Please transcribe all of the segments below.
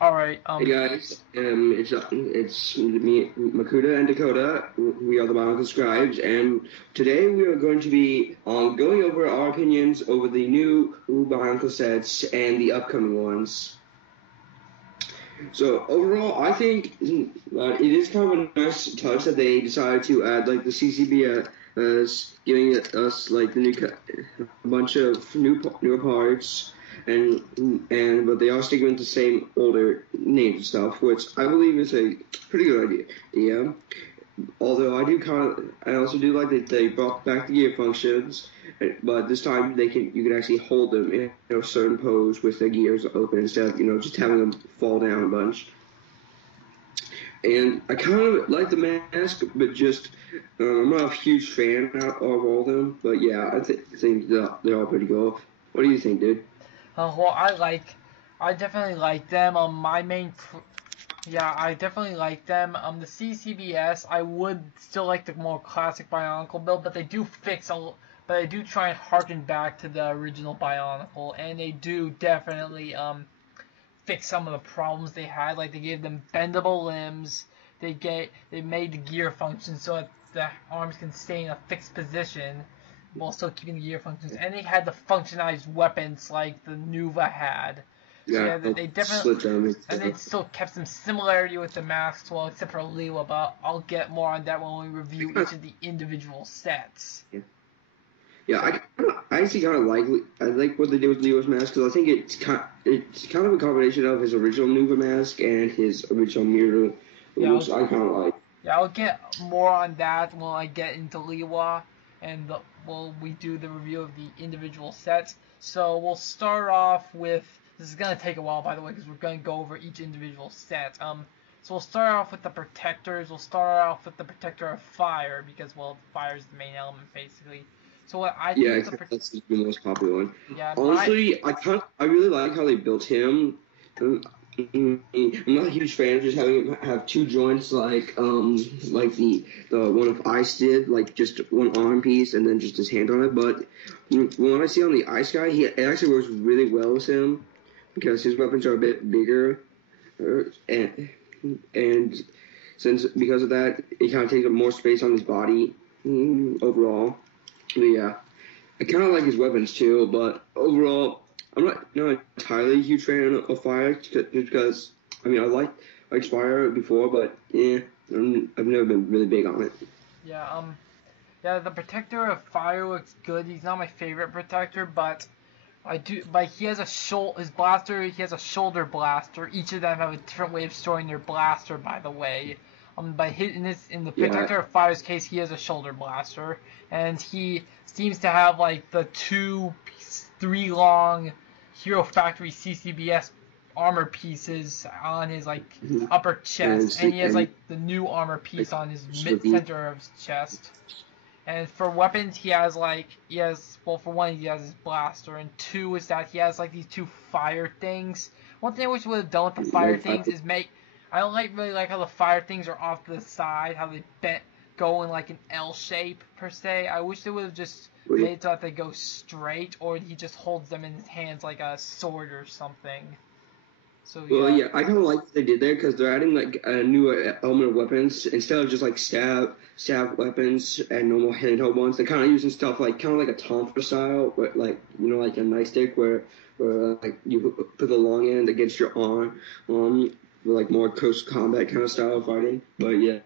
All right. Hey guys, it's me, Makuta and Dakota. We are the Bionicle Scribes, and today we are going to be going over our opinions over the new Bionicle sets and the upcoming ones. So overall, I think it is kind of a nice touch that they decided to add like the CCB as giving us like the a bunch of newer parts, and but they are sticking with the same older names and stuff, which I believe is a pretty good idea. Yeah. Although I also do like that they brought back the gear functions, but this time you can actually hold them in a certain pose with the gears open instead of just having them fall down a bunch. And I kind of like the mask, but just I'm not a huge fan of all of them. But yeah, I think they're all pretty cool. What do you think, dude? Well, I definitely like them. Yeah, I definitely like them. The CCBS, I would still like the more classic Bionicle build, but they do but they do try and harken back to the original Bionicle, and they do definitely fix some of the problems they had. Like they gave them bendable limbs. They made the gear function so that the arms can stay in a fixed position while still keeping the gear functions, and they had the functionized weapons like the Nuva had. So yeah, they definitely, and they still kept some similarity with the masks, well, except for Leela, but I'll get more on that when we review each of the individual sets. Yeah, I actually kind of like what they did with Leo's mask, because I think it's kind of a combination of his original Nuva mask and his original mirror, which I kind of like. Yeah, I'll get more on that when I get into Leela, and we do the review of the individual sets. So we'll start off with. This is going to take a while, by the way, because we're going to go over each individual set. So we'll start off with the protectors. We'll start off with the protector of fire, because, well, fire is the main element, basically. So what I think that's the most popular one. Yeah, honestly, I really like how they built him. I'm not a huge fan of just having him have two joints like the one of Ice did, like just one arm piece and then just his hand on it. But when I see on the Ice guy, it actually works really well with him, because his weapons are a bit bigger, and because of that, it kind of takes up more space on his body overall. But yeah, I kind of like his weapons too, but overall, I'm not entirely a huge fan of Fire, just because I liked Fire before, but I've never been really big on it. Yeah, the protector of fire looks good. He's not my favorite protector, but he has his blaster. He has a shoulder blaster. Each of them have a different way of storing their blaster, by the way. In the protector of fire's case, he has a shoulder blaster, and he seems to have like the 3 long Hero Factory CCBS armor pieces on his upper chest, and he has like the new armor piece on his mid-center of his chest. And for weapons, for one, he has his blaster, and two is that he has like these 2 fire things. One thing I wish we would have done with the fire things is I don't really like how the fire things are off to the side, how they go in like an L shape per se. I wish they would have just made it so that they go straight, or he just holds them in his hands like a sword or something. So yeah, I kind of like what they did there, because they're adding like a new element of weapons instead of just like stab weapons and normal handheld ones. They're kind of using stuff like a tonfa style, where, like like a nightstick where like you put the long end against your arm, like more close combat kind of style of fighting. But yeah,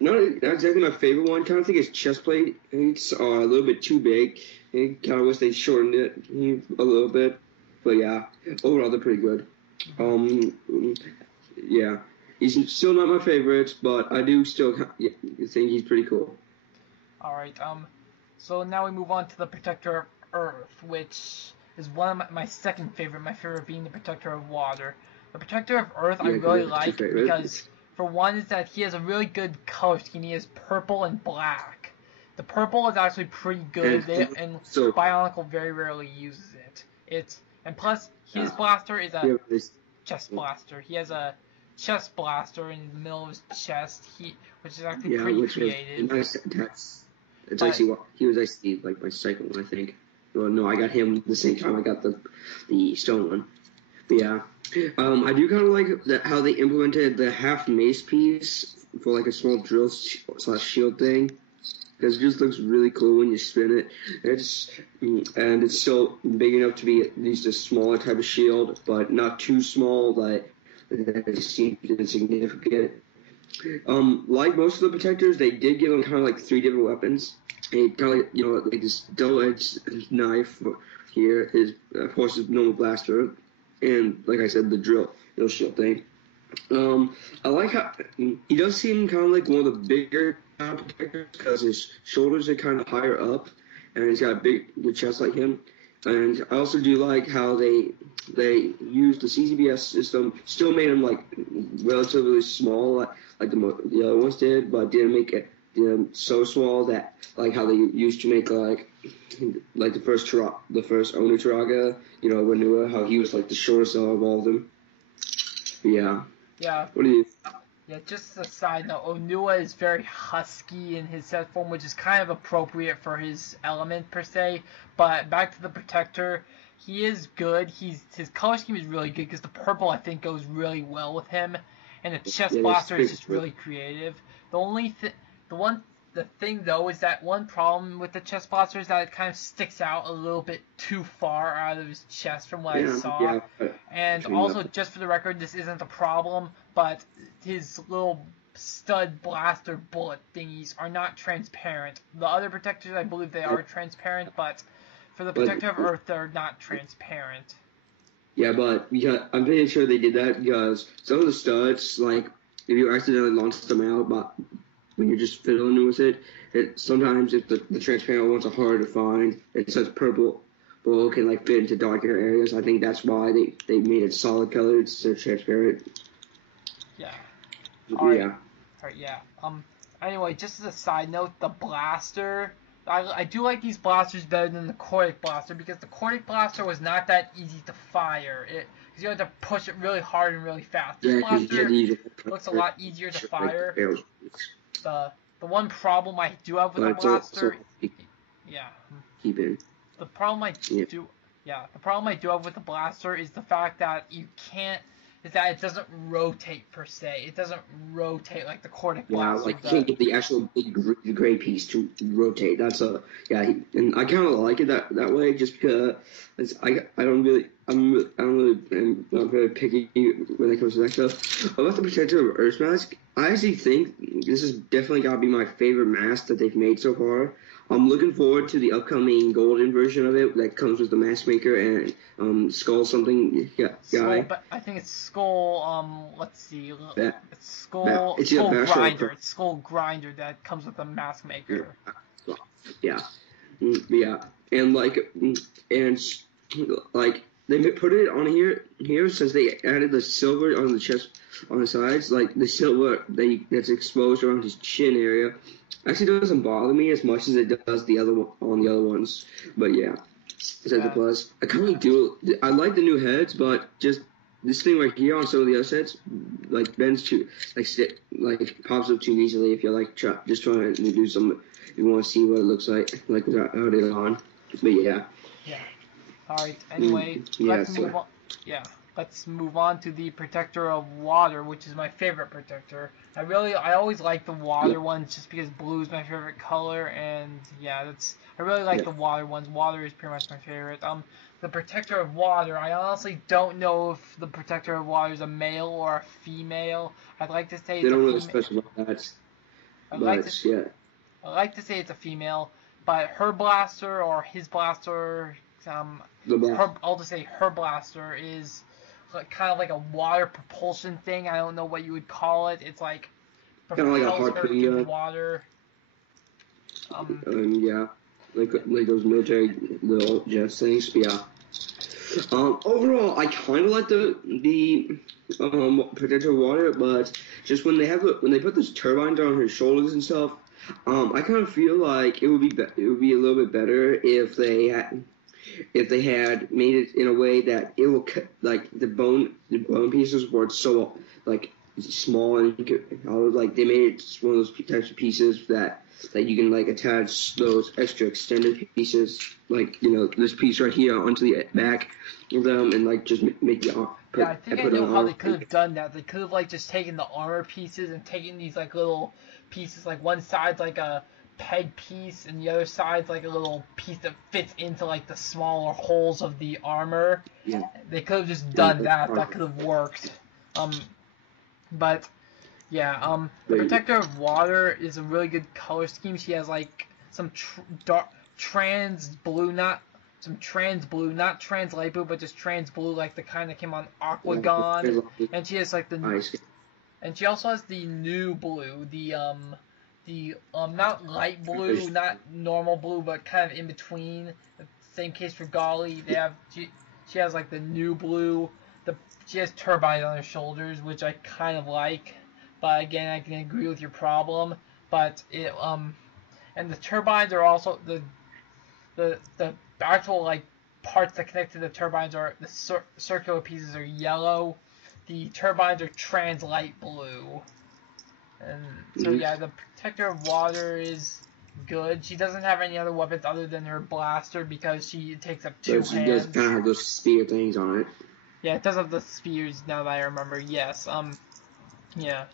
not exactly my favorite one. Kind of think his chest plates are a little bit too big. I kind of wish they shortened it a little bit. But yeah, overall they're pretty good. Yeah, he's still not my favorite, but I do still think he's pretty cool. Alright, so now we move on to the Protector of Earth, which is one of my second favorite, my favorite being the Protector of Water. The Protector of Earth I really like, because for one is that he has a really good color scheme. He has purple and black. The purple is actually pretty good, and Bionicle very rarely uses it. And plus, his blaster is a chest blaster. He has a chest blaster in the middle of his chest, which is actually pretty creative. Nice attacks. He was actually like my second one, I think. Well, no, I got him the same time I got the stone one. Yeah. I do kind of like how they implemented the half mace piece for like a small drill slash shield thing. Because it just looks really cool when you spin it. And it's still big enough to be at least a smaller type of shield, but not too small that it seems insignificant. Like most of the protectors, they did give him kind of like 3 different weapons. And kind of like, like this double-edged knife here, of course, his normal blaster, and like I said, the drill shield thing. I like how he does seem kind of like one of the bigger protectors because his shoulders are kind of higher up, and he's got a big chest like him. And I also do like how they used the CCBS system, still made him like relatively small, like the other ones did, but didn't make it so small that like how they used to make like the first Onu Taraga, Renua, how he was like the shortest of all of them. Yeah. Yeah. What do you? Yeah, just a side note, Onua is very husky in his set form, which is kind of appropriate for his element per se. But back to the Protector, he is good. His color scheme is really good because the purple I think goes really well with him, and the chest blaster is just really creative. The thing though is that one problem with the chest blaster is that it kind of sticks out a little bit too far out of his chest from what I saw. Yeah, and also, just for the record, this isn't a problem, but his little stud blaster bullet thingies are not transparent. The other protectors, I believe they are transparent, but for the Protector of Earth, they're not transparent. Yeah, but I'm pretty sure they did that because some of the studs, like if you accidentally launch them out, but when you're just fiddling with it, sometimes if the transparent ones are harder to find, it says purple, but can like fit into darker areas. I think that's why they made it solid colored instead of transparent. Yeah. Yeah. Alright, yeah. Anyway, just as a side note, the blaster, I do like these blasters better than the Cordic blaster because the Cordic blaster was not that easy to fire. Because you had to push it really hard and really fast. This blaster looks a lot easier to fire. The one problem I do have with the blaster, keep in. The problem I do have with the blaster is the fact that it doesn't rotate per se. It doesn't rotate like the Cordic blaster. Yeah, like you can't get the actual big gray piece to rotate. And I kind of like it that way just because I'm not very picky when it comes to that stuff. About the Protector of Earth mask, I actually think this is definitely got to be my favorite mask that they've made so far. I'm looking forward to the upcoming golden version of it that comes with the mask maker and Skull something guy. Skull, but I think it's Skull. Let's see. It's Skull Grinder. It's Skull Grinder that comes with the mask maker. Yeah. And they put it on here since they added the silver on the chest on the sides, like the silver that's exposed around his chin area. Actually doesn't bother me as much as it does the other ones. But yeah, that's a plus. I kind of I like the new heads, but just this thing right here on some of the other sets, like bends too, pops up too easily if you're just trying to do some. If you want to see what it looks like without it on. But yeah. Yeah. All right. Anyway, let's move on. Yeah. Let's move on to the Protector of Water, which is my favorite protector. I always like the water ones just because blue is my favorite color, and yeah, I really like the water ones. Water is pretty much my favorite. The Protector of Water, I honestly don't know if the Protector of Water is a male or a female. I'd like to say they don't really specify that. I'd like to say it's a female, but her blaster or his blaster, I'll just say her blaster is kind of like a water propulsion thing. I don't know what you would call it. It's like kind of like a harpoon water. Yeah, like those military little jet things. But yeah. Overall, I kind of like the Protector of Water, but just when they put those turbines on her shoulders and stuff, I kind of feel like it would be a little bit better if they had made it in a way that it will cut, like the bone pieces were so like small, and like they made it one of those types of pieces that you can like attach those extra extended pieces, like this piece right here onto the back of them, and like just make the arm. I think I know how they could have done that. They could have like just taken the armor pieces and taken these like little pieces, like one side's like a peg piece and the other side's like a little piece that fits into like the smaller holes of the armor. Yeah. They could have just done that. That could have worked. But yeah, the Protector of Water is a really good color scheme. She has like some trans blue, not trans light blue, but just trans blue, like the kind that came on Aquagon. And she has like and she also has the new blue, the not light blue, not normal blue, but kind of in between. Same case for Golly. She has like the new blue. She has turbines on her shoulders, which I kind of like. But again, I can agree with your problem. But and the turbines are also the actual like parts that connect to the turbines are the circular pieces are yellow. The turbines are trans light blue. And so yeah, the Protector of Water is good. She doesn't have any other weapons other than her blaster because she takes up two hands. She does kind of have those spear things on it. Yeah, it does have the spears now that I remember. Yes. Yeah.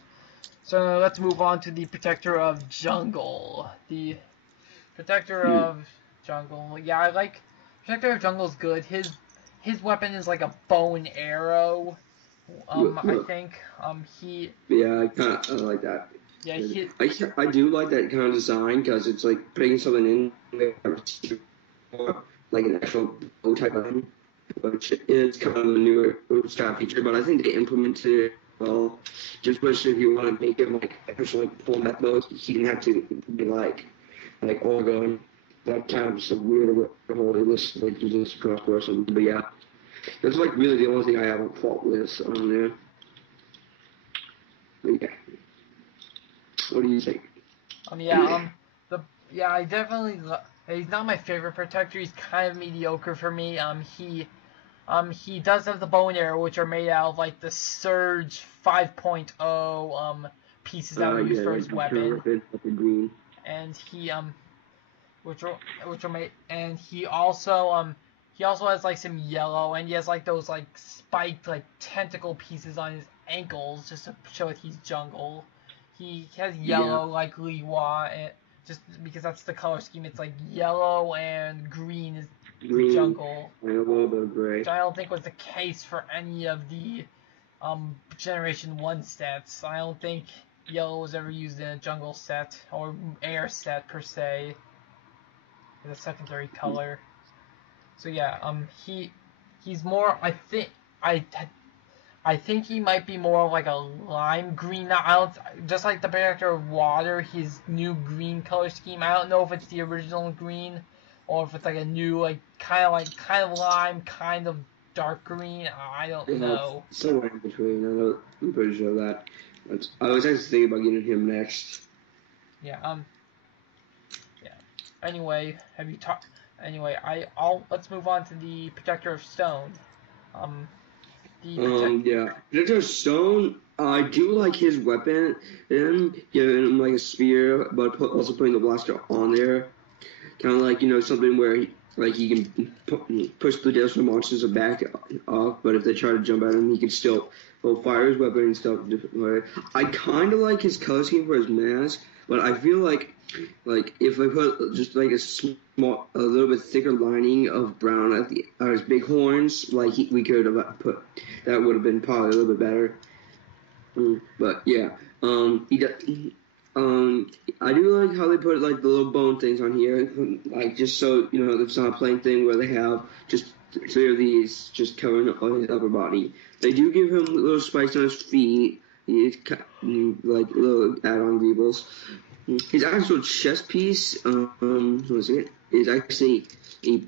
So let's move on to the Protector of Jungle. The Protector of Jungle. Yeah, I like Protector of Jungle is good. His weapon is like a bow and arrow. I think. Yeah, I like that. Yeah, I do like that kind of design because it's like putting something in there, like an actual bow type weapon, which is kind of a newer style feature. But I think they implemented it well. Just especially if you want to make him like actually full mech mode, he didn't have to be like all going. That kind of just a weird whole list like do this cross person. But yeah. That's like really the only thing I have a fault with on there. But yeah. What do you think? I definitely. He's not my favorite protector. He's kind of mediocre for me. He does have the bow and arrow, which are made out of like the Surge 5.0 pieces that are used for his weapon. Green. And which are made, and he also has like some yellow, and he has like those like spiked like tentacle pieces on his ankles just to show that he's jungle. He has yellow like Liwa, and just because that's the color scheme, it's like yellow and green is jungle. And a little bit of gray. Which I don't think was the case for any of the Generation 1 sets. I don't think yellow was ever used in a jungle set or air set per se. As a secondary color. So yeah, he's more. I think he might be more like a lime green. Just like the Protector of Water, his new green color scheme. I don't know if it's the original green or if it's like a new like kind of lime, kind of dark green. I don't know. Somewhere in between. I'm pretty sure of that. I was actually thinking about getting him next. Yeah. Yeah. Anyway, let's move on to the Protector of Stone. Protector of Stone, I do like his weapon, and giving him like a spear, but also putting the blaster on there. Kind of like, something where he can push the Death monsters back off, but if they try to jump at him, he can still fire his weapon and stuff. I kind of like his color scheme for his mask, but I feel like if I put just like a little bit thicker lining of brown at his big horns, we could have put that would have been probably a little bit better. But yeah, I do like how they put like the little bone things on here, like just so it's not a plain thing where they have just three of these just covering on his upper body. They do give him little spikes on his feet. He's like little add-on greebles. His actual chest piece, is actually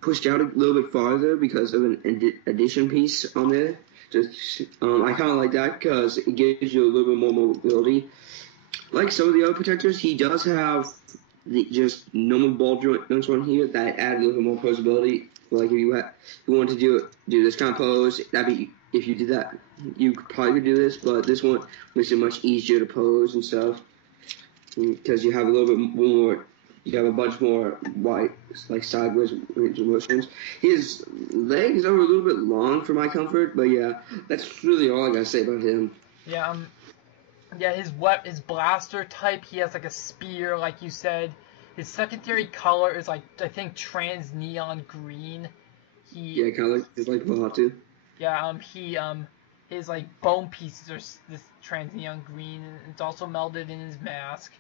pushed out a little bit farther because of an addition piece on there. I kind of like that because it gives you a little bit more mobility. Like some of the other protectors, he does have just normal ball joints on here that add a little bit more posability. Like if you want to do this kind of pose, that'd be if you did that, you probably could do this, but this one makes it much easier to pose and stuff because you have a little bit more. You have a bunch more wide, like sideways range of motions. His legs are a little bit long for my comfort, but yeah, that's really all I gotta say about him. Yeah, yeah, his blaster type, he has like a spear, like you said. His secondary color is like, I think, trans neon green. Yeah, kind of like just like Vaatu. Yeah, his like bone pieces are this trans neon green, and it's also melded in his mask.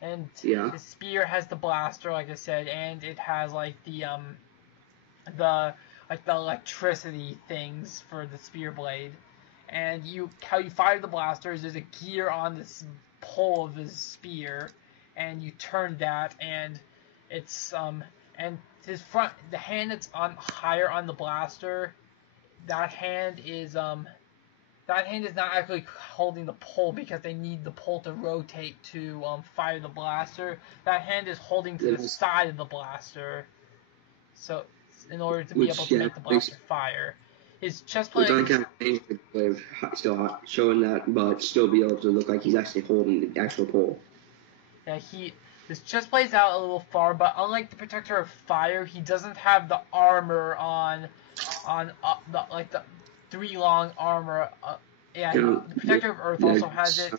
And Yeah. his spear has the blaster, like I said, and it has like the electricity things for the spear blade. And how you fire the blaster is there's a gear on this pole of his spear, and you turn that, and it's and the hand that's on higher on the blaster, that hand is not actually holding the pole because they need the pole to rotate to fire the blaster. That hand is holding to the side of the blaster, so in order to be able to make the blaster fire. His chest plate. Which I kind of way of still showing that, but still be able to look like he's actually holding the actual pole. Yeah, his chest plays out a little far, but unlike the Protector of Fire, he doesn't have the armor on the 3 long armor. The Protector of Earth also has it.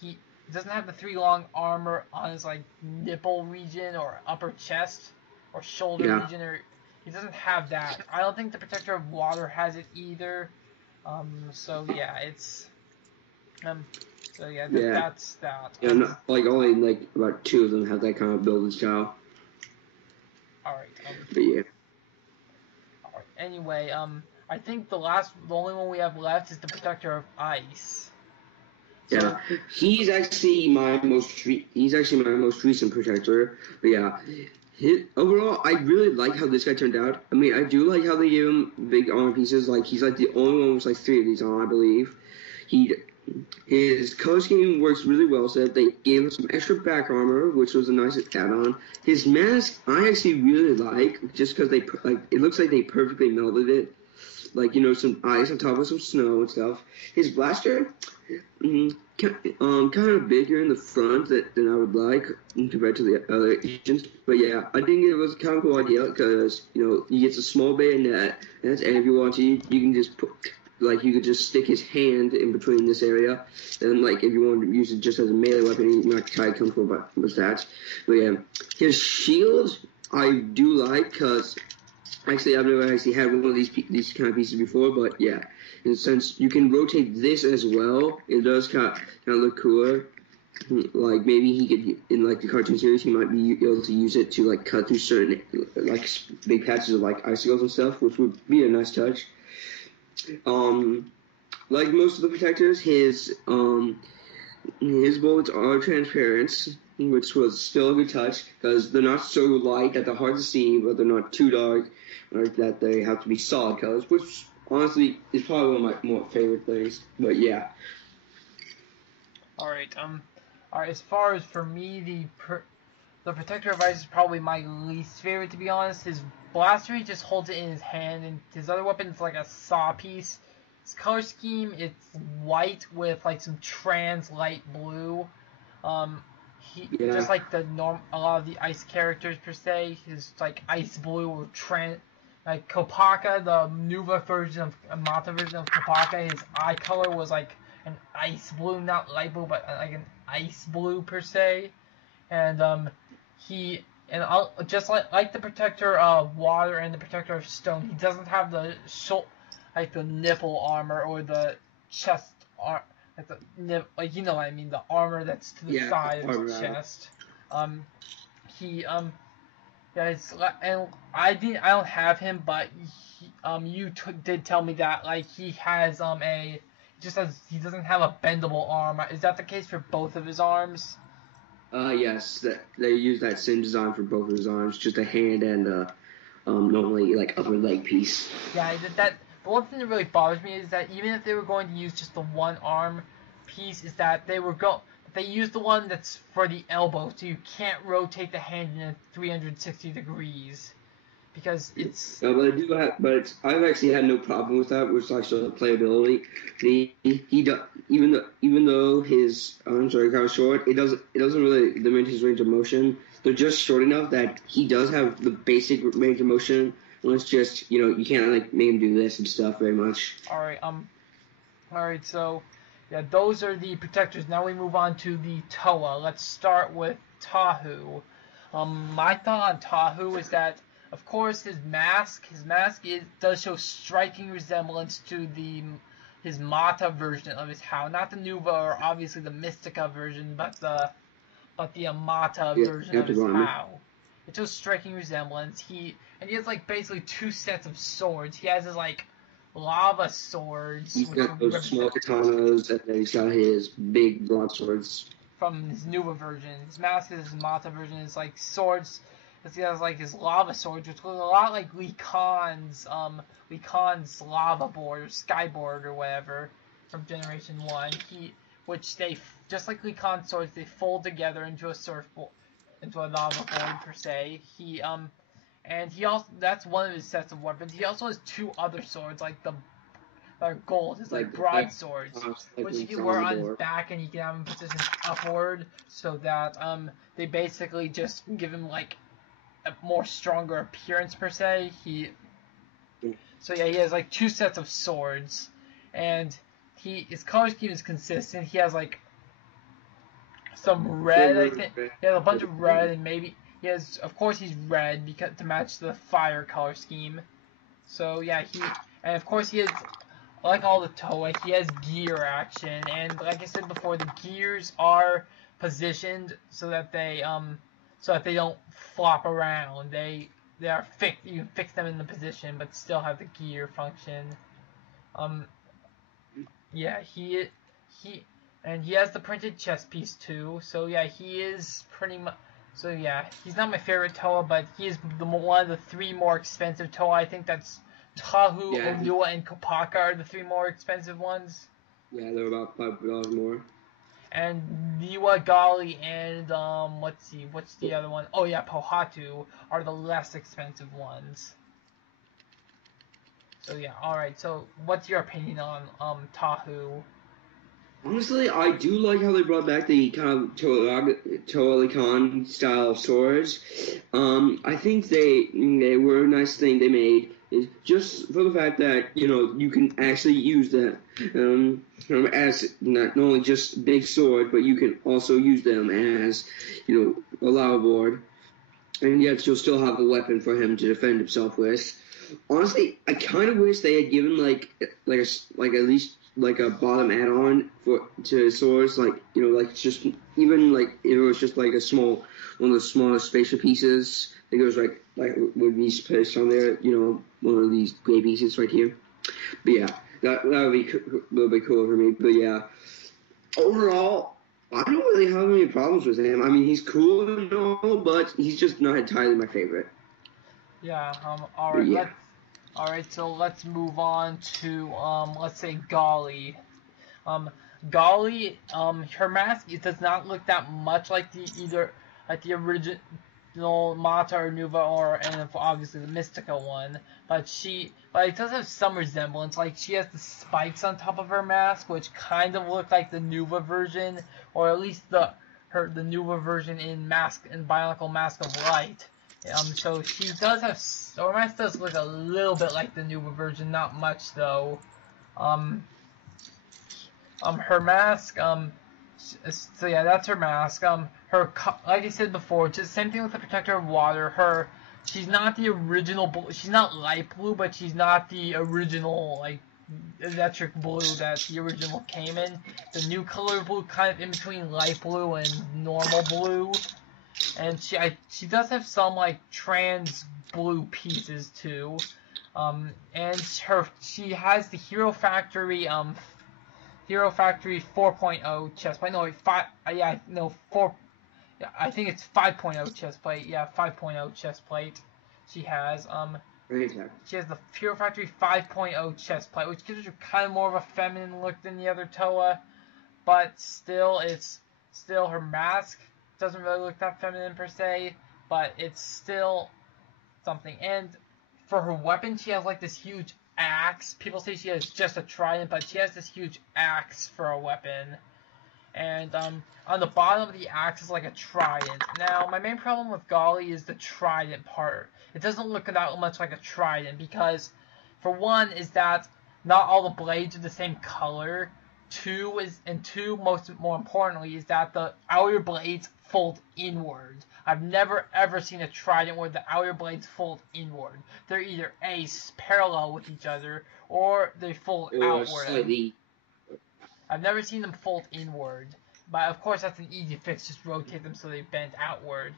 He doesn't have the 3 long armor on his like nipple region or upper chest or shoulder region, or he doesn't have that. I don't think the Protector of Water has it either. So yeah, it's that's that. Yeah, only like about 2 of them have that kind of build and style. All right. But yeah. All right. Anyway, I think the only one we have left is the Protector of Ice. Yeah, he's actually my most recent protector. But yeah, overall, I really like how this guy turned out. I mean, I do like how they gave him big armor pieces. Like he's like the only one with like 3 of these on, I believe. His color scheme works really well. So that they gave him some extra back armor, which was a nice add-on. His mask, I actually really like, just because it looks like they perfectly melded it. Like, some ice on top of some snow and stuff. His blaster, kind of bigger in the front than I would like compared to the other agents. But yeah, I think it was a kind of cool idea because, he gets a small bayonet, and if you want to, you can just you could just stick his hand in between this area. And, if you want to use it just as a melee weapon, you're not quite comfortable with that. But yeah, his shield, I do like because actually, I've never actually had one of these kind of pieces before, but yeah, in a sense, you can rotate this as well. It does kind of look cooler. Like maybe he could, in the cartoon series, he might be able to use it to cut through certain big patches of icicles and stuff, which would be a nice touch. Like most of the protectors, his bullets are transparent, which was still a good touch because they're not so light that they're hard to see, but they're not too dark or that they have to be solid colors, which honestly is probably one of my more favorite things. But yeah. All right. As far as for me, the Protector of Ice is probably my least favorite, to be honest. His blaster, he just holds it in his hand, and his other weapon is like a saw piece. His color scheme, it's white with some trans light blue. Just like a lot of the ice characters per se, his ice blue or Kapaka, the Nuva version of Mata version of Kapaka, his eye color was an ice blue, not light blue, but an ice blue per se. And just like the Protector of Water and the Protector of Stone, he doesn't have the the nipple armor or the chest armor. You know what I mean, the armor that's to the side of his chest. I don't have him, but you did tell me that he has he doesn't have a bendable arm. Is that the case for both of his arms? Yes, they use that same design for both of his arms, just a hand and normally upper leg piece. Yeah, the one thing that really bothers me is that even if they were going to use just the one arm piece, is that they use the one that's for the elbow, so you can't rotate the hand in 360 degrees. because it's But I do have, but I've actually had no problem with that. With actual playability, even though his arms are kind of short, it doesn't really limit his range of motion. They're just short enough that he does have the basic range of motion. And it's just you can't like make him do this and stuff very much. Alright, so yeah, those are the protectors. Now we move on to the Toa. Let's start with Tahu. My thought on Tahu is that, of course, his mask does show striking resemblance to his Mata version of his How, not the Nuva or obviously the Mystica version, but the Mata version of his How. It shows striking resemblance. He has like basically two sets of swords. He has his like lava swords. He's got those small katanas, and then he's got his big broadswords. From his Nuva version. His mask is his Mata version. Is like swords. He has like his lava swords, which look a lot like Lee Khan's lava board or skyboard or whatever from Generation 1. Which they, just like Lee Khan's swords, they fold together into a surfboard, into a lava board per se. And he also, that's one of his sets of weapons. He also has two other swords, like that are gold. It's like broadswords, which he can wear on his back, and he can have them positioned upward, so that they basically just give him like a more stronger appearance per se. So yeah, he has like two sets of swords, and his color scheme is consistent. He has like some red, I think. He has a bunch of red, and maybe he has, of course, he's red because to match the fire color scheme. So yeah, and of course he has, like all the Toa, he has gear action, and like I said before, the gears are positioned so that they don't flop around. They are fixed. You can fix them in the position, but still have the gear function. Yeah, he has the printed chest piece too. So yeah, he is pretty much. So yeah, he's not my favorite Toa, but he is one of the three more expensive Toa. I think that's Tahu, Onua, and Kapaka are the three more expensive ones. Yeah, they're about $5 more. And Niwa, Gali, and let's see, what's the other one? Oh yeah, Pohatu are the less expensive ones. So yeah, alright, so what's your opinion on Tahu? Honestly, I do like how they brought back the kind of Toa Khan style swords. I think they were a nice thing they made. Is just for the fact that you can actually use that as not only just big sword, but you can also use them as a lava board, and yet you'll still have a weapon for him to defend himself with. Honestly, I kind of wish they had given like at least like a bottom add-on to swords, like just even like if it was just like one of the smallest spatial pieces. I think it was like would be placed on there, one of these gray pieces right here. But yeah, that would be a little bit cool for me. But yeah, overall, I don't really have any problems with him. I mean, he's cool and all, but he's just not entirely my favorite. Yeah. All right. Yeah. Alright, so let's move on to, let's say Gali. Gali, her mask, it does not look that much like the original Mata or Nuva and obviously the Mystica one, but it does have some resemblance. Like, she has the spikes on top of her mask, which kind of look like the Nuva version, or at least the Nuva version in BIONICLE Mask of Light. So she does have, her mask does look a little bit like the Nuva version, not much though. Her mask, so yeah, that's her mask. Like I said before, just same thing with the Protector of Water. She's not the original, she's not light blue, but she's not the original, like, electric blue that the original came in. The new color blue kind of in between light blue and normal blue. And she does have some like trans blue pieces too, and she has the Hero Factory 4.0 chest plate. No, I think it's 5.0 chest plate. Yeah, 5.0 chest plate. She has She has the Hero Factory 5.0 chest plate, which gives her kind of more of a feminine look than the other Toa, but still, her mask doesn't really look that feminine per se, but it's still something. And for her weapon, she has like this huge axe. People say she has just a trident, but she has this huge axe for a weapon. And on the bottom of the axe is like a trident. Now, my main problem with Golly is the trident part. It doesn't look that much like a trident because, for one, is that not all the blades are the same color. Two, more importantly, is that the outer blades fold inward. I've never ever seen a trident where the outer blades fold inward. They're either parallel with each other or they fold outward. Slightly. I've never seen them fold inward, but of course that's an easy fix, just rotate them so they bend outward.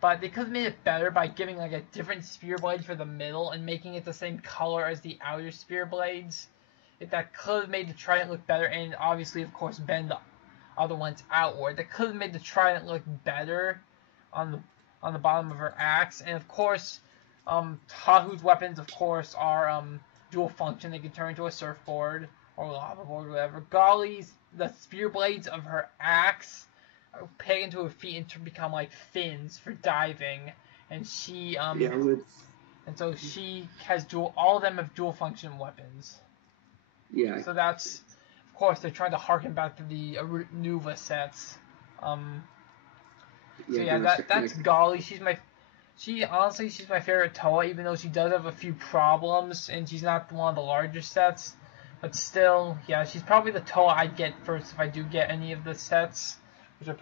But they could have made it better by giving like a different spear blade for the middle and making it the same color as the outer spear blades. That could have made the trident look better, and obviously, of course, bend the other ones outward. That could have made the trident look better on the bottom of her axe. And of course, Tahu's weapons, of course, are dual function. They can turn into a surfboard or lava board, or whatever. Golly's, the spear blades of her axe are peg into her feet and to become like fins for diving. And she and so she has all of them have dual function weapons. Yeah. So that's, of course, they're trying to harken back to the Nuva sets. That's Golly. Honestly, she's my favorite Toa, even though she does have a few problems, and she's not one of the larger sets. But still, yeah, she's probably the Toa I'd get first if I do get any of the sets, I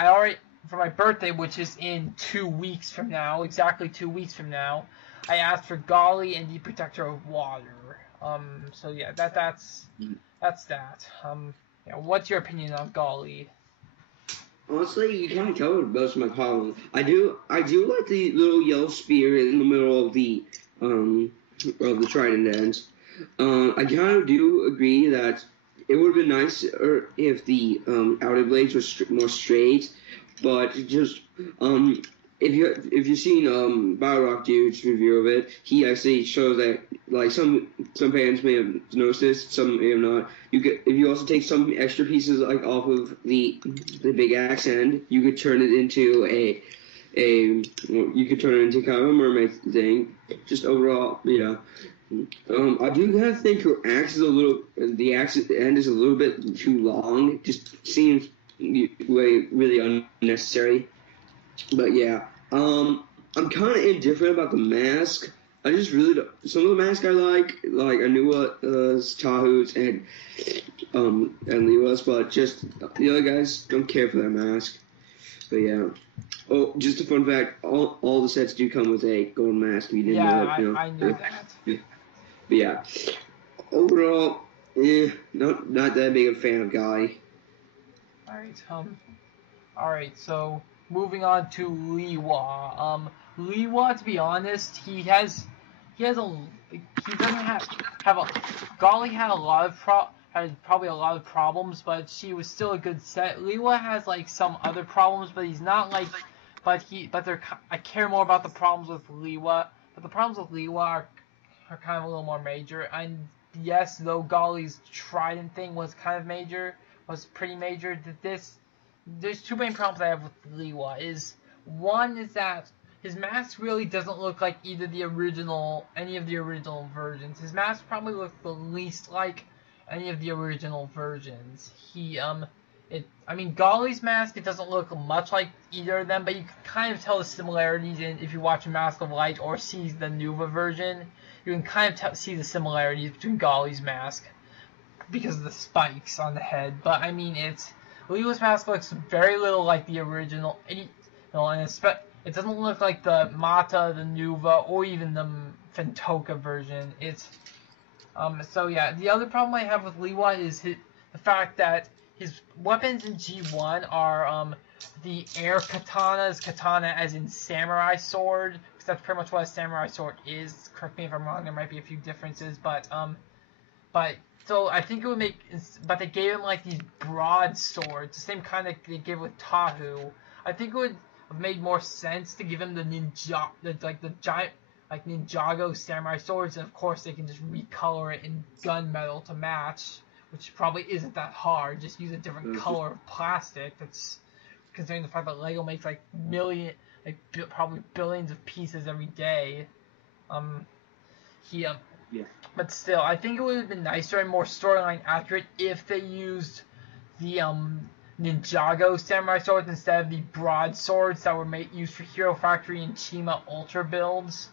already, for my birthday, which is in 2 weeks from now, exactly 2 weeks from now, I asked for Golly and the Protector of Water. So yeah, that's that. What's your opinion on Golly? Honestly, you kind of covered most of my problems. I do like the little yellow spear in the middle of the trident ends. I kind of do agree that it would have been nice if the outer blades were more straight, but just if you've seen BioRock Dude's review of it, he actually shows that like some fans may have noticed this, some may have not. If you also take some extra pieces like off of the big axe end, you could turn it into kind of a mermaid thing. Just overall, yeah. I do kind of think her axe the axe end is a little bit too long. It just seems really unnecessary. But yeah, I'm kind of indifferent about the mask. I just really don't. Some of the masks I like Anua's, Tahu's, and Liwa's, but just the other guys don't care for their mask. But yeah. Oh, just a fun fact: all the sets do come with a gold mask. If you didn't know that, I knew that. But yeah, overall, not that big of a fan of Guy. All right. So moving on to Liwa. Liwa, to be honest, he doesn't have a. Golly had probably a lot of problems, but she was still a good set. Liwa has like some other problems, but he's not like. I care more about the problems with Liwa. But the problems with Liwa are kind of a little more major. And yes, though Golly's trident thing was pretty major. There's two main problems I have with Liwa. One is that his mask really doesn't look like any of the original versions. His mask probably looks the least like any of the original versions. Golly's mask, it doesn't look much like either of them, but you can kind of tell the similarities if you watch Mask of Light or see the Nuva version. You can kind of see the similarities between Golly's mask because of the spikes on the head. But Liwa's mask looks very little like the original, and it doesn't look like the Mata, the Nuva, or even the Fentoka version. So yeah, the other problem I have with Liwa is the fact that his weapons in G1 are the air katana as in samurai sword, because that's pretty much what a samurai sword is. Correct me if I'm wrong, there might be a few differences, so I think it would make, but they gave him like these broad swords, the same kind that they give with Tahu. I think it would have made more sense to give him the giant, like Ninjago samurai swords, and of course they can just recolor it in gunmetal to match, which probably isn't that hard. Just use a different color of plastic. That's considering the fact that Lego makes probably billions of pieces every day. Um, he Yeah. But still, I think it would have been nicer and more storyline accurate if they used the Ninjago samurai swords instead of the broadswords that were used for Hero Factory and Chima Ultra builds.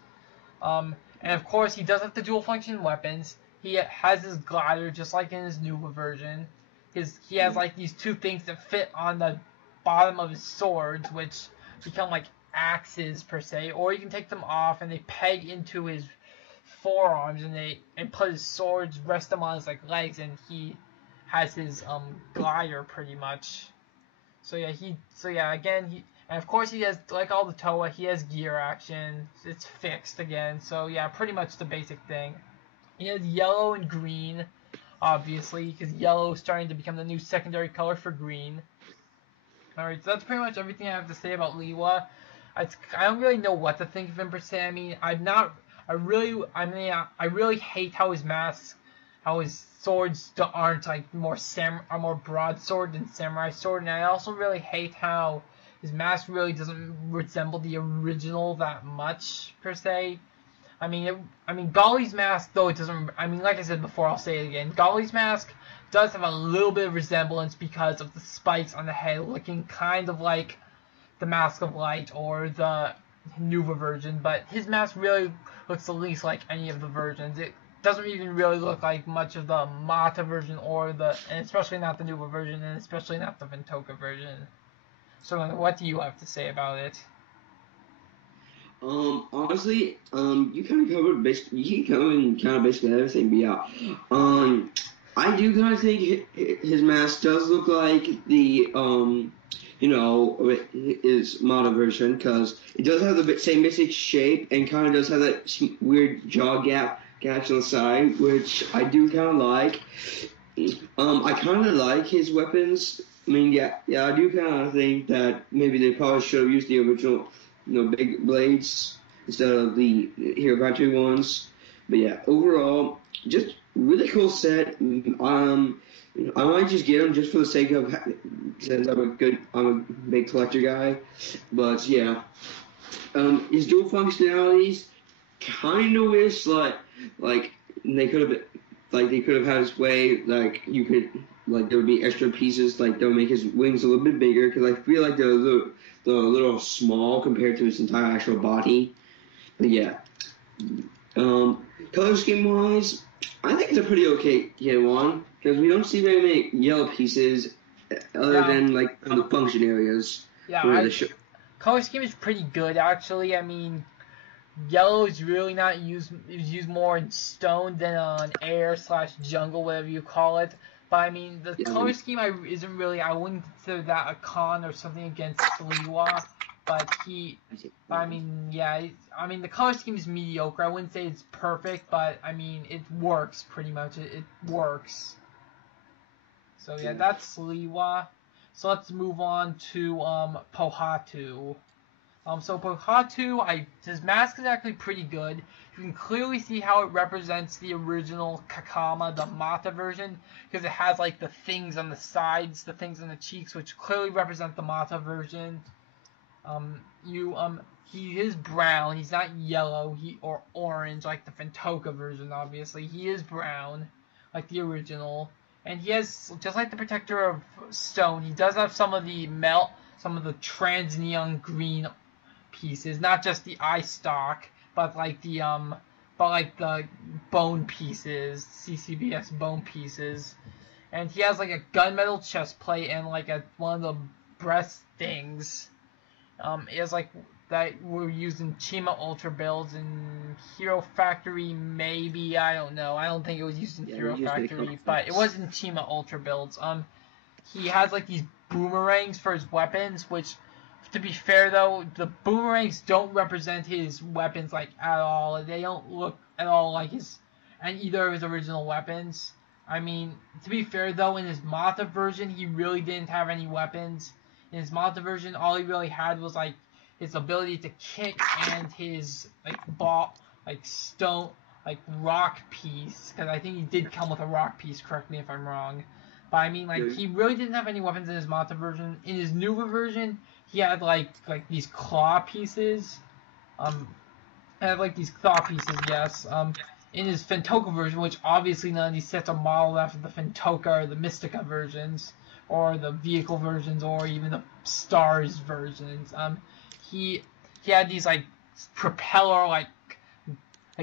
And of course, he does have the dual function weapons. He has his glider just like in his newer version. He has like these two things that fit on the bottom of his swords, which become like axes per se, or you can take them off and they peg into his forearms and put his swords, rest them on his like legs, and he has his glider pretty much. So yeah, again and of course he has, like all the Toa, he has gear action. It's fixed again. So yeah, pretty much the basic thing. He has yellow and green, obviously, because yellow is starting to become the new secondary color for green. Alright, so that's pretty much everything I have to say about Liwa. I don't really know what to think of him per se. I mean, I really hate how his masks, how his swords aren't like are more broadsword than samurai sword, and I also really hate how his mask really doesn't resemble the original that much per se. I mean, Golly's mask, though it doesn't. I mean, like I said before, I'll say it again. Golly's mask does have a little bit of resemblance because of the spikes on the head, looking kind of like the Mask of Light or the Nuva version, but his mask really looks the least like any of the versions. It doesn't even really look like much of the Mata version and especially not the Nuva version, and especially not the Ventoka version. So, what do you have to say about it? Honestly, you kind of covered basically everything, but yeah. I do kind of think his mask does look like the, his model version, because it does have the same basic shape and kind of does have that weird jaw gaps on the side, which I do kind of like. I kind of like his weapons. I mean, yeah, I do kind of think that maybe they probably should have used the original, big blades instead of the Hero Factory ones. But yeah, overall, just really cool set. I might just get them just for the sake of, since I'm a big collector guy. But yeah, his dual functionalities kind of wish like they could have had his way, like you could, like there would be extra pieces like that would make his wings a little bit bigger, because I feel like they're a little small compared to his entire actual body. But yeah, color scheme wise, I think it's a pretty okay one, because we don't see very many yellow pieces other than like on the function areas. Yeah, color scheme is pretty good actually. I mean, yellow is really not used. It's used more in stone than on air/jungle, whatever you call it. But I mean, the color scheme isn't really. I wouldn't consider that a con or something against Liwa. But the color scheme is mediocre. I wouldn't say it's perfect, but I mean, it works pretty much. It works. So yeah, that's Liwa. So let's move on to Pohatu. So Pohatu, his mask is actually pretty good. You can clearly see how it represents the original Kakama, the Mata version, because it has like the things on the sides, the things on the cheeks, which clearly represent the Mata version. He is brown. He's not yellow or orange like the Ventoka version. Obviously, he is brown, like the original. And he has, just like the Protector of Stone, he does have some of the trans neon green pieces, not just the eye stalk, but like the bone pieces, CCBS bone pieces. And he has like a gunmetal chest plate and like one of the breast things. It has like that were used in Chima Ultra builds and Hero Factory, maybe, I don't know. I don't think it was used in Hero Factory, but it was in Chima Ultra builds. He has like these boomerangs for his weapons, which, to be fair though, the boomerangs don't represent his weapons like at all. They don't look at all like either of his original weapons. I mean, to be fair though, in his Mata version, he really didn't have any weapons. In his Mata version, all he really had was like his ability to kick and his rock piece. Because I think he did come with a rock piece. Correct me if I'm wrong. But I mean, like, he really didn't have any weapons in his Mata version. In his Nuva version, he had like these claw pieces. have like these claw pieces, yes. In his Fentoka version, which obviously none of these sets are modeled after the Fentoka or the Mystica versions, or the vehicle versions, or even the Stars versions. He had these like propeller like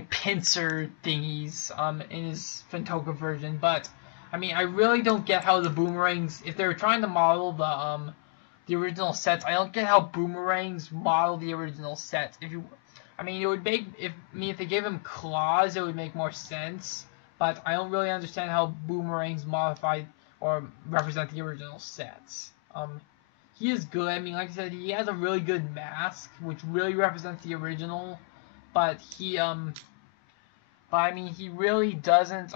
pincer thingies in his Fentoka version, but I mean I really don't get how the boomerangs, if they're trying to model the original sets, I don't get how boomerangs model the original sets. It would make if they gave him claws, it would make more sense. But I don't really understand how boomerangs modify or represent the original sets. He is good. I mean, like I said, he has a really good mask, which really represents the original. But he really doesn't.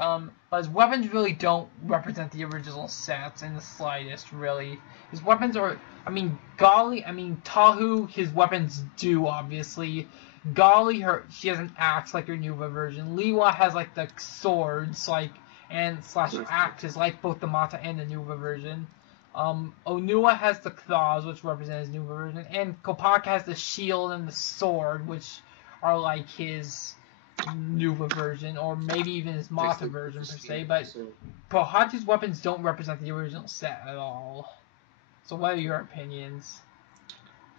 But his weapons really don't represent the original sets in the slightest. Really, his weapons are. Tahu, his weapons do obviously. Gali, she has an axe like her Nuva version. Liwa has like the swords, and slash axes like both the Mata and the Nuva version. Onua has the claws, which represent his Nuva version, and Kapaka has the shield and the sword, which are like his Nuva version, or maybe even his Mata version per se. But Pohatu's weapons don't represent the original set at all. So what are your opinions?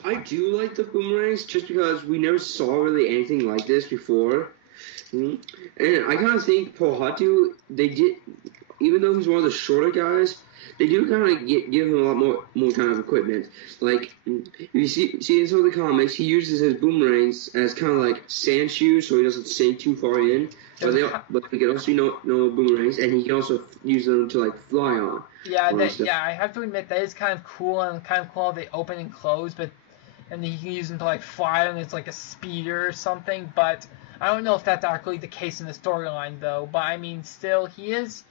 I do like the boomerangs just because we never saw really anything like this before. And I kind of think Pohatu, they did, even though he's one of the shorter guys, they do kind of give him a lot more kind of equipment. Like, if you see in some of the comics, he uses his boomerangs as kind of like sand shoes so he doesn't sink too far in. But he can also no boomerangs, and he can also use them to like fly on. Yeah, I have to admit that is kind of cool, and kind of cool how they open and close, and he can use them to like fly, and it's like a speeder or something. But I don't know if that's actually the case in the storyline though. But I mean, still he is.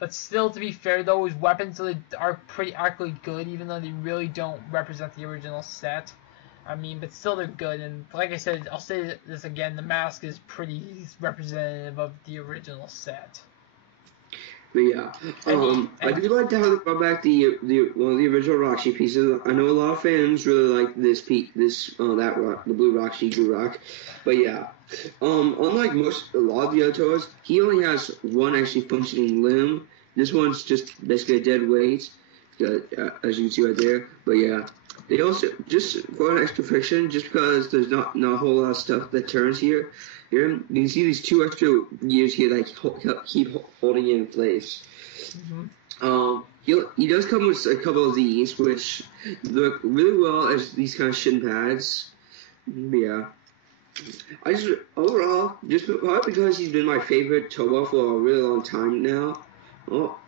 But still, to be fair though, his weapons are pretty actually good, even though they really don't represent the original set. I mean, but still they're good, and like I said, I'll say this again, the mask is pretty representative of the original set. But yeah, I do like how they brought back the one of the original Roxy pieces. I know a lot of fans really like the blue Roxy Gurok, but yeah, unlike a lot of the other toys, he only has one actually functioning limb. This one's just basically a dead weight, as you can see right there. But yeah, they also, just for an extra friction, just because there's not a whole lot of stuff that turns here. You can see these two extra gears here that keep holding it in place. Mm-hmm. He does come with a couple of these, which look really well as these kind of shin pads. Yeah. Overall, just probably because he's been my favorite Toba for a really long time now. Well,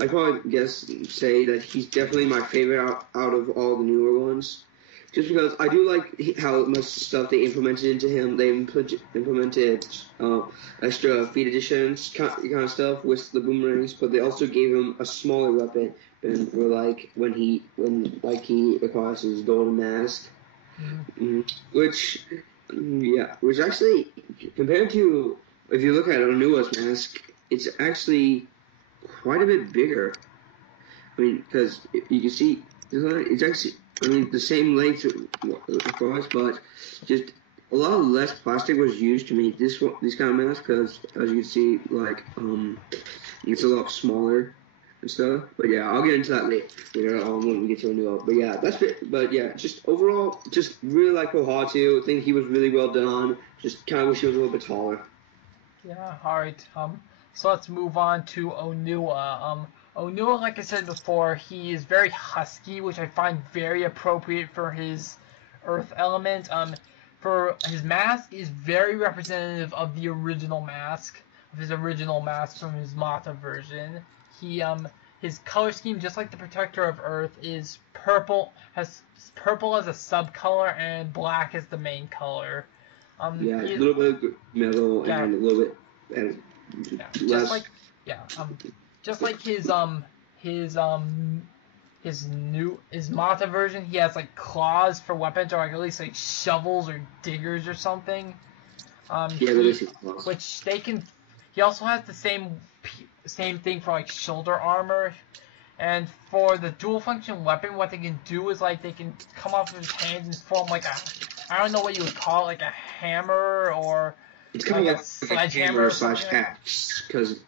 I probably say that he's definitely my favorite out of all the newer ones. Just because I do like how much stuff they implemented into him. They implemented extra feat additions kind of stuff with the boomerangs, but they also gave him a smaller weapon than when he acquires his golden mask, which actually, compared to, if you look at Onua's mask, it's actually quite a bit bigger. I mean, because you can see it's actually. The same length for us, but just a lot less plastic was used to make these kind of masks, because as you can see, it's a lot smaller and stuff. But yeah, I'll get into that later on when we get to a new. But yeah, that's it. But yeah, just overall, just really like Pohatu. I think he was really well done. Just kind of wish he was a little bit taller. Yeah. All right. So let's move on to Onua. Onua, like I said before, he is very husky, which I find very appropriate for his earth element. For his mask is very representative of the original mask, from his Mata version. His color scheme, just like the Protector of Earth, is purple. Has purple as a subcolor and black as the main color. A little bit of metal and a little bit less. Just like his Mata version, he has like claws for weapons, or like at least like shovels or diggers or something. Which they can. He also has the same thing for like shoulder armor, and for the dual function weapon, what they can do is like they can come off of his hands and form like I don't know what you would call it, like a hammer or It's kind like of a like a sledgehammer hammer or slash something. axe, because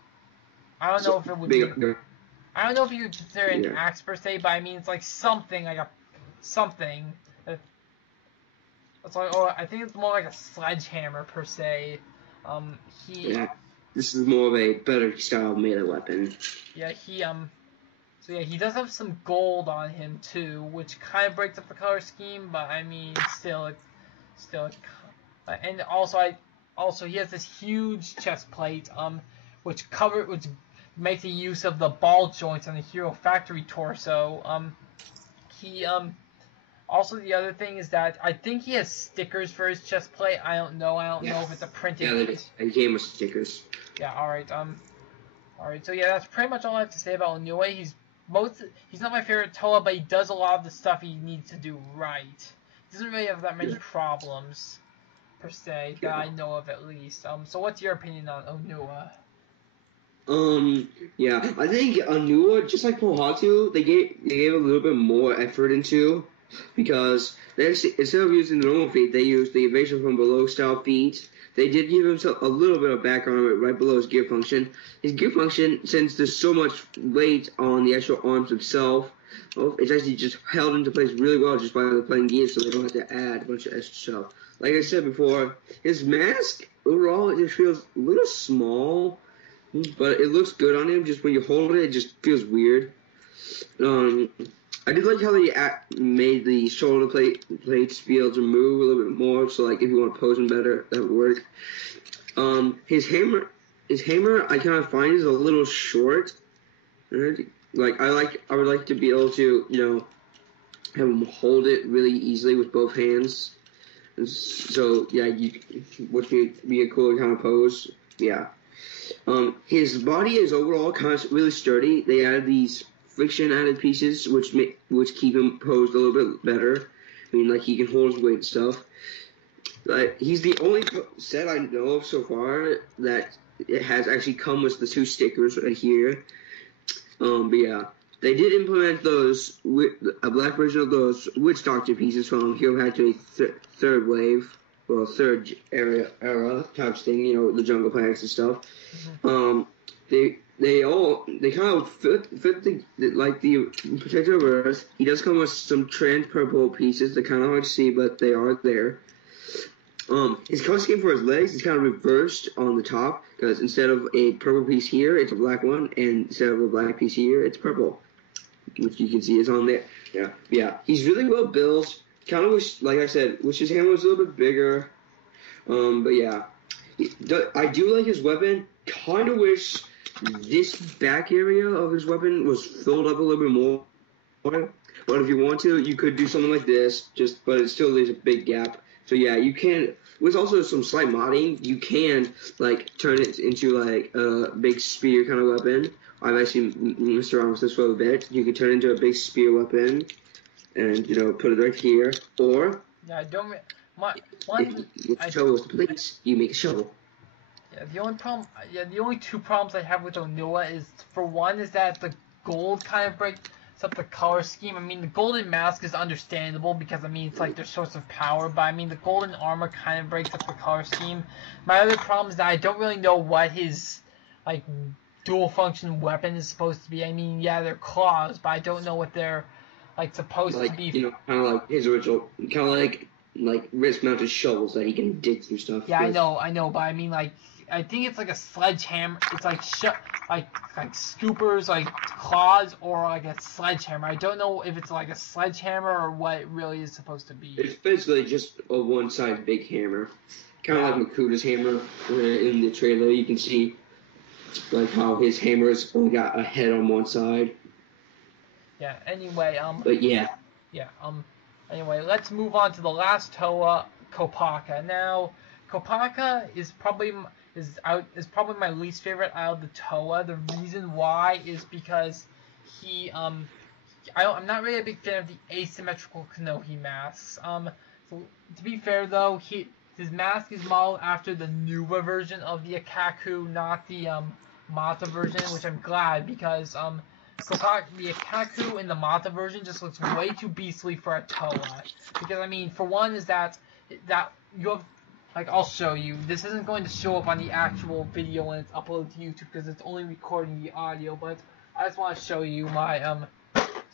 I don't know if it would be. big. I don't know if you could consider it an Yeah. axe per se, but I mean it's like something like a something. It's like, oh, I think it's more like a sledgehammer per se. He Yeah. This is more of a better style melee weapon. yeah so yeah, he does have some gold on him too, which kind of breaks up the color scheme, but I mean still and also he has this huge chest plate which makes the use of the ball joints on the Hero Factory torso. He Also, the other thing is that I think he has stickers for his chest plate. I don't know. I don't know if it's a printed. Yeah, it is. A game with stickers. Yeah. All right. All right. So yeah, that's pretty much all I have to say about Inoue. He's not my favorite Toa, but he does a lot of the stuff he needs to do right. He doesn't really have that many problems per se that I know of at least. So what's your opinion on Onua? Yeah, I think Anua, just like Pohatu, they gave a little bit more effort into, because they actually, instead of using the normal feat, they used the evasion from below style feat. They did give himself a little bit of background right below his gear function. His gear function, since there's so much weight on the actual arms themselves, it's actually just held into place really well just by the playing gear, so they don't have to add a bunch of extra stuff. Like I said before, his mask overall it just feels a little small. But it looks good on him. Just when you hold it, it just feels weird. I did like how they made the shoulder plates be able to move a little bit more. So like if you want to pose him better, that would work. His hammer, I kind of find is a little short. Like I would like to be able to have him hold it really easily with both hands. So yeah, which would be a cooler kind of pose. Yeah. His body is overall kind of really sturdy. They added these friction added pieces which keep him posed a little bit better. I mean, like he can hold his weight and stuff. He's the only set I know of so far that it has actually come with the 2 stickers right here. But yeah, they did implement those a black version of those Witch Doctor pieces from Hero Factory third wave. Well, third era type thing, the jungle planets and stuff. Mm-hmm. They kind of fit the Protector of Earth. He does come with some trans purple pieces. They're kind of hard to see, but they are there. His color scheme for his legs is kind of reversed on the top, because instead of a purple piece here, it's a black one, and instead of a black piece here, it's purple, which you can see is on there. Yeah. He's really well built. Kind of wish, like I said, wish his hand was a little bit bigger. But yeah, I do like his weapon. Kind of wish this back area of his weapon was filled up a little bit more. But if you want to, you could do something like this. But it still leaves a big gap. So yeah, you can. With also some slight modding, you can turn it into a big spear kind of weapon. I've actually messed around with this for a bit. You can turn it into a big spear weapon. And put it right here, or yeah, I don't. Shovel with the plates, you make a shovel. Yeah, the only 2 problems I have with Onua is, for one, is that the gold kind of breaks up the color scheme. I mean, the golden mask is understandable because I mean it's like their source of power, but I mean the golden armor kind of breaks up the color scheme. My other problem is that I don't really know what his dual function weapon is supposed to be. I mean, yeah, they're claws, but I don't know what they're supposed to be. Kind of like his original, kind of like wrist-mounted shovels that he can dig through stuff. Yeah, I know, but I mean, I think it's like a sledgehammer. It's like scoopers, claws, or like a sledgehammer. I don't know if it's like a sledgehammer or what it really is supposed to be. It's basically just a one-side big hammer, kind of like Makuta's hammer in the trailer. You can see how his hammer's only got a head on one side. Yeah, anyway, But yeah. Yeah, anyway, let's move on to the last Toa, Kapaka. Now, Kapaka is probably my least favorite out of the Toa. The reason why is because I'm not really a big fan of the asymmetrical Kanohi masks. So to be fair though, his mask is modeled after the Nuva version of the Akaku, not the Mata version, which I'm glad, because the Akaku in the Mata version just looks way too beastly for a Toa. Because I mean, for one is that that you have. Like, I'll show you. This isn't going to show up on the actual video when it's uploaded to YouTube because it's only recording the audio. But I just want to show you my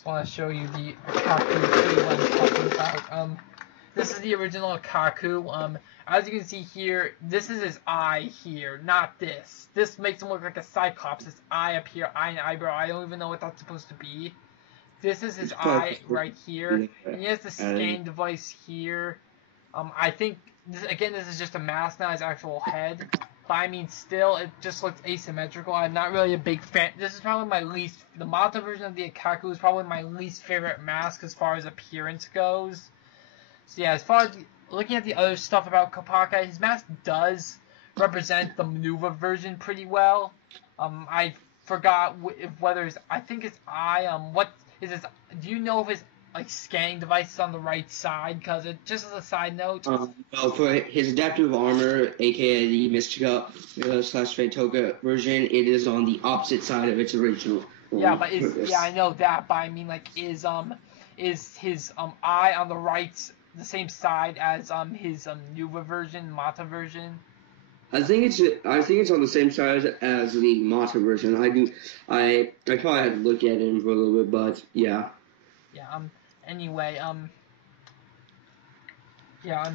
Just want to show you the Kaku I'm talking about. This is the original Kaku. As you can see here, this is his eye here, not this. This makes him look like a Cyclops. This eye up here, eye and eyebrow. I don't even know what that's supposed to be. This is his eye right here. And he has the scanning device here. I think, this is just a mask, not his actual head. But I mean, still, it just looks asymmetrical. I'm not really a big fan. This is probably my least, the Mata version of the Kaku is probably my least favorite mask as far as appearance goes. So yeah, as far as looking at the other stuff about Kapaka, his mask does represent the maneuver version pretty well. I forgot whether his, I think his eye, what is his, do you know if his like scanning device is on the right side? Because it, just as a side note. Well, for his adaptive armor, aka the Mystica slash Fantoka version, it is on the opposite side of its original. Yeah, but I know that, but I mean, like, is his eye on the right, the same side as his Nuva version, Mata version? I think it's on the same side as the Mata version. I probably had to look at it for a little bit, but yeah. Yeah. Anyway. Yeah.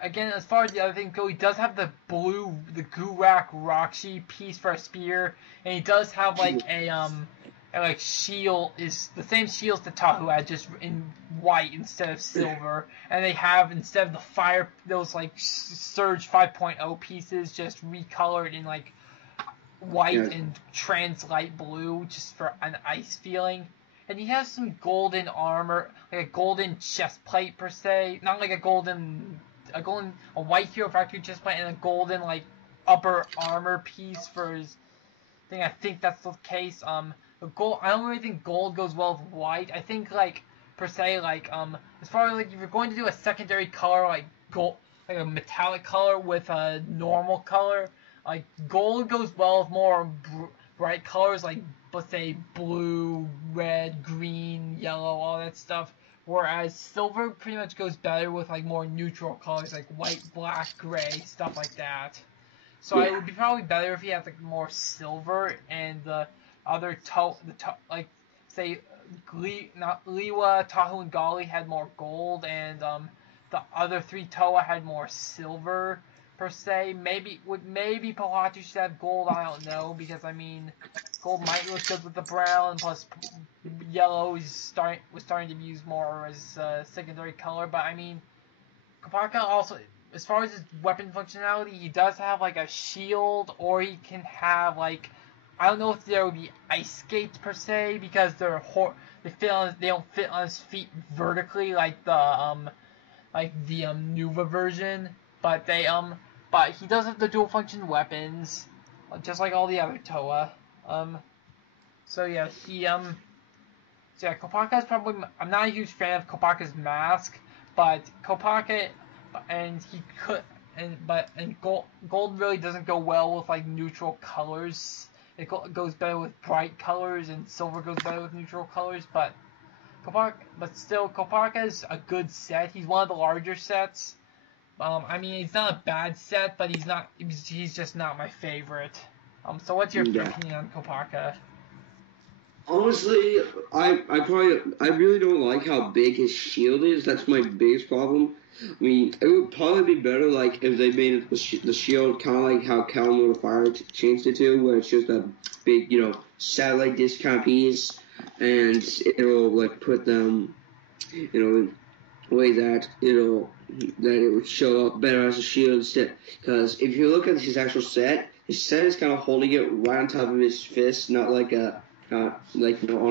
Again, as far as the other things go, he does have the Gurak Rakshi piece for a spear, and he does have like a shield, is the same shields that Tahu had, just in white instead of silver. And they have, instead of the fire, those like Surge 5.0 pieces, just recolored in like white and trans light blue, just for an ice feeling. And he has some golden armor, like a golden chest plate per se, not like a white Hero Factory chest plate and a golden like upper armor piece for his thing. I think that's the case. Gold, I don't really think gold goes well with white. I think like per se, like as far as like if you're going to do a secondary color like gold, like a metallic color with a normal color, like gold goes well with more bright colors like, let's say, blue, red, green, yellow, all that stuff. Whereas silver pretty much goes better with like more neutral colors like white, black, gray, stuff like that. So it would be probably better if he had like more silver, and the other like say Liwa, Tahu, and Gali had more gold, and the other three Toa had more silver per se. Maybe Pohatu should have gold. I don't know, because I mean, gold might look good with the brown, and plus yellow was starting to be used more as a secondary color. But I mean, Kapaka also, as far as his weapon functionality, he does have like a shield, or he can have like, I don't know if there would be ice skates per se, because they don't fit on his feet vertically like the Nuva version, but he does have the dual function weapons, just like all the other Toa. Kopaka is probably, I'm not a huge fan of Kopaka's mask, but Kopaka, gold really doesn't go well with like neutral colors. It goes better with bright colors, and silver goes better with neutral colors. But Kopaka is a good set. He's one of the larger sets. I mean, it's not a bad set, but he's just not my favorite. So what's your opinion on Kapaka? Honestly, I really don't like how big his shield is. That's my biggest problem. I mean, it would probably be better like if they made the shield kind of like how Calendar of Fire changed it to, where it's just a big, satellite disc kind of piece, and it'll like put them, way that that it would show up better as a shield instead. Because if you look at his actual set, his set is kind of holding it right on top of his fist, not like a on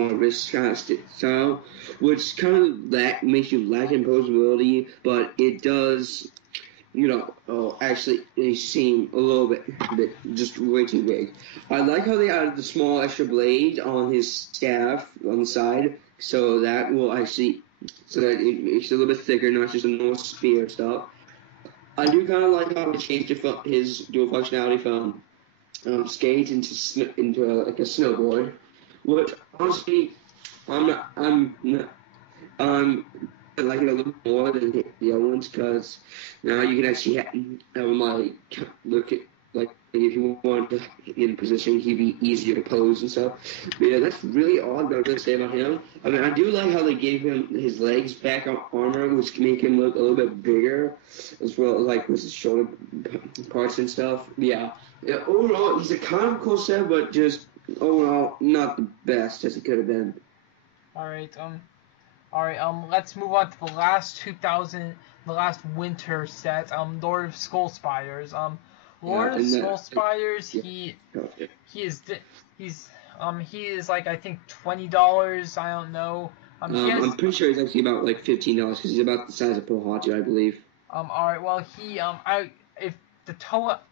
a wrist kind of style, which kind of makes you lack imposability, but it does, actually seem a little bit just way too big. I like how they added the small extra blade on his staff on the side, so that it makes it a little bit thicker, not just a normal spear stuff. I do kind of like how they changed his dual functionality from skate into like a snowboard, which honestly I'm like it a little more than the other ones because now you can actually have him like look at like if you want to get in position, he'd be easier to pose and stuff. But yeah, that's really all I'm gonna say about him. I mean, I do like how they gave him his legs back on armor, which make him look a little bit bigger, as well as like with his shoulder parts and stuff. Yeah. Overall, he's a kind of cool set, but just overall not the best as he could have been. Alright, let's move on to the last the last winter set, Lord of Skull Spiders. Lord of Skull Spiders, he is like, I think $20, I don't know. I'm pretty sure he's actually about like $15 because he's about the size of Pohatu, I believe. Alright, well,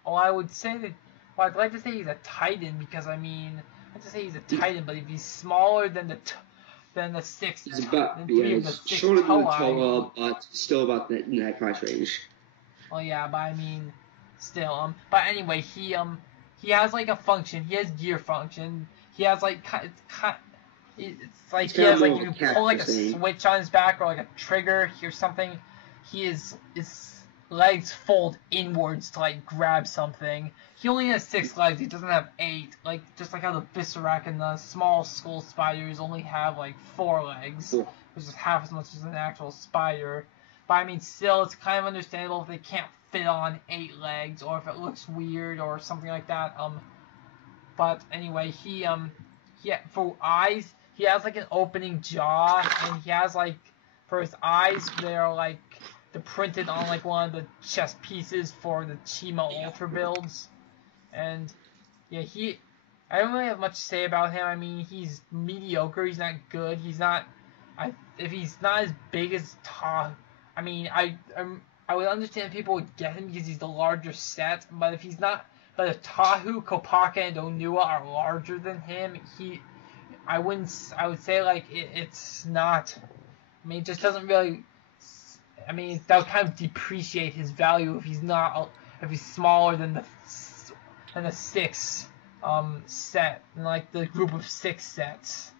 I would say that, well, I'd like to say he's a Titan, because, I mean, I'd like to say he's a Titan, but if he's smaller than the six, he's shorter than the Toa, but still about in that price range. Well, yeah, but I mean, still, but anyway, he has like a function. He has gear function. He has like it's like he has like, you can pull like a switch on his back or like a trigger or something. His legs fold inwards to like grab something. He only has 6 legs. He doesn't have 8. Like, just like how the Viscerac and the small skull spiders only have like 4 legs, which is half as much as an actual spider. But I mean, still, it's kind of understandable if they can't fit on 8 legs, or if it looks weird or something like that. But anyway, for eyes, he has like an opening jaw, and he has like, for his eyes, they're like printed on like one of the chest pieces for the Chima Ultra builds. And yeah, I don't really have much to say about him. I mean, he's mediocre. He's not good. If he's not as big as Tahu, I mean, I would understand if people would get him because he's the larger set. But if Tahu, Kapaka, and Onua are larger than him, I would say like it's not. I mean, it just doesn't really. I mean, that would kind of depreciate his value if he's smaller than the 6 set, and like the group of 6 sets.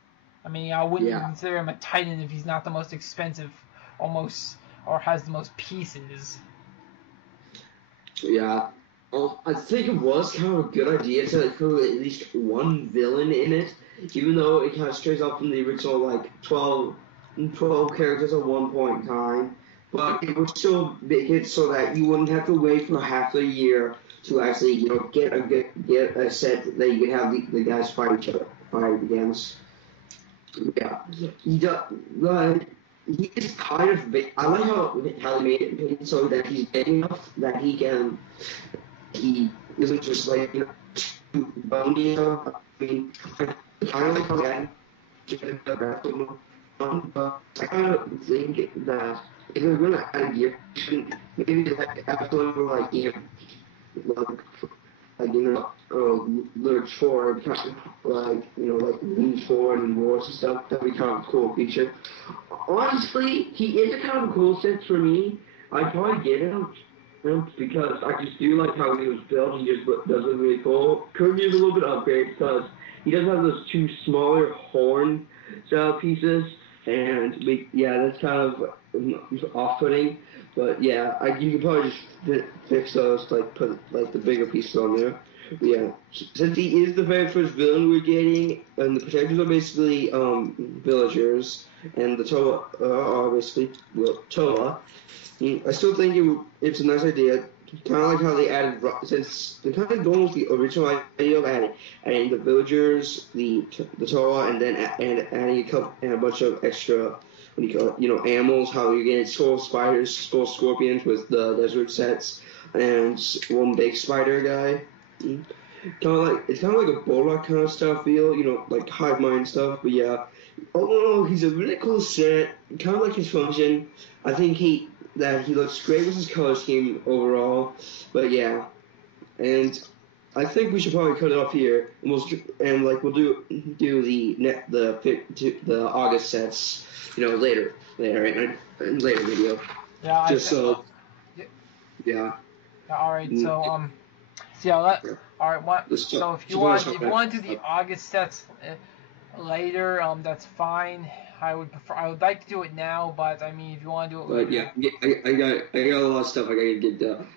I mean, I wouldn't consider him a Titan if he's not the most expensive, almost, or has the most pieces. Yeah. I think it was kind of a good idea to include at least one villain in it, even though it kind of strays off from the original like 12 characters at one point in time. But it would still make it so that you wouldn't have to wait for half a year to actually, get a set that you could have the guys fight against. Yeah, he is kind of big. I like how they made it so that he's big enough that he isn't just like too bony enough. I mean, kind of like how that. But I kind of think that if you're gonna add a gear, maybe like absolutely lurch forward, like leans forward and roars and stuff. That'd be kind of a cool feature. Honestly, he is a kind of a cool sense for me. I'd probably get him because I just do like how he was built. He just does look really cool. Could use a little bit of upgrade because he does have those 2 smaller horn style pieces. And that's kind of off-putting, but yeah, you could probably just fix those, like put like the bigger pieces on there. But yeah, since he is the very first villain we're getting, and the protectors are basically villagers, and the Toa are basically Toa. I still think it's a nice idea. Kind of like how they added, since they're kind of going with the original idea of adding the villagers, the Toa, and then adding a bunch of extra, animals. How you're getting skull spiders, skull scorpions with the desert sets, and one big spider guy. It's kind of like a Bullock kind of style feel, like hive mind stuff. But yeah, overall he's a really cool set. Kind of like his function. I think he looks great with his color scheme overall, but yeah, and I think we should probably cut it off here, and we'll do the August sets, later in later video. Yeah. Yeah. All right. So all right. So if you want to do the August sets, later, that's fine. I would like to do it now, but I mean, if you want to do it later. But yeah, I got a lot of stuff I gotta get done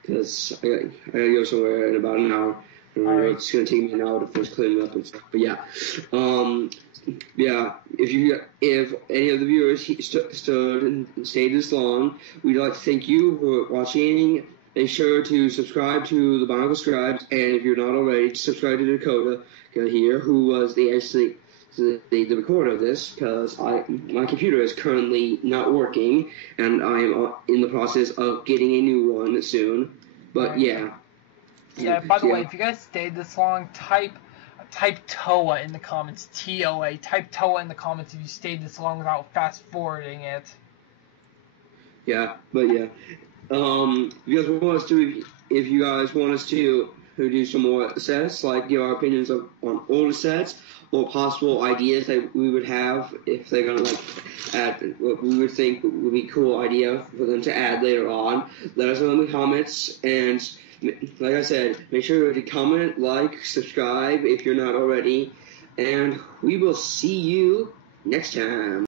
because I gotta go somewhere in about an hour. Alright. It's gonna take me an hour to finish cleaning up and stuff. But yeah, yeah. If any of the viewers stood and stayed this long, we'd like to thank you for watching. Make sure to subscribe to the BIONICLE Scribes, and if you're not already, subscribe to Dakota here, who was the recorder of this, because my computer is currently not working, and I am in the process of getting a new one soon. But yeah. Yeah. By the way, if you guys stayed this long, type TOA in the comments. TOA. Type TOA in the comments if you stayed this long without fast forwarding it. Yeah. But yeah. If you guys want us to do some more sets, like give our opinions on older sets, or possible ideas that we would have if they're gonna like add what we would think would be a cool idea for them to add later on, let us know in the comments. And like I said, make sure to comment, like, subscribe if you're not already, and we will see you next time.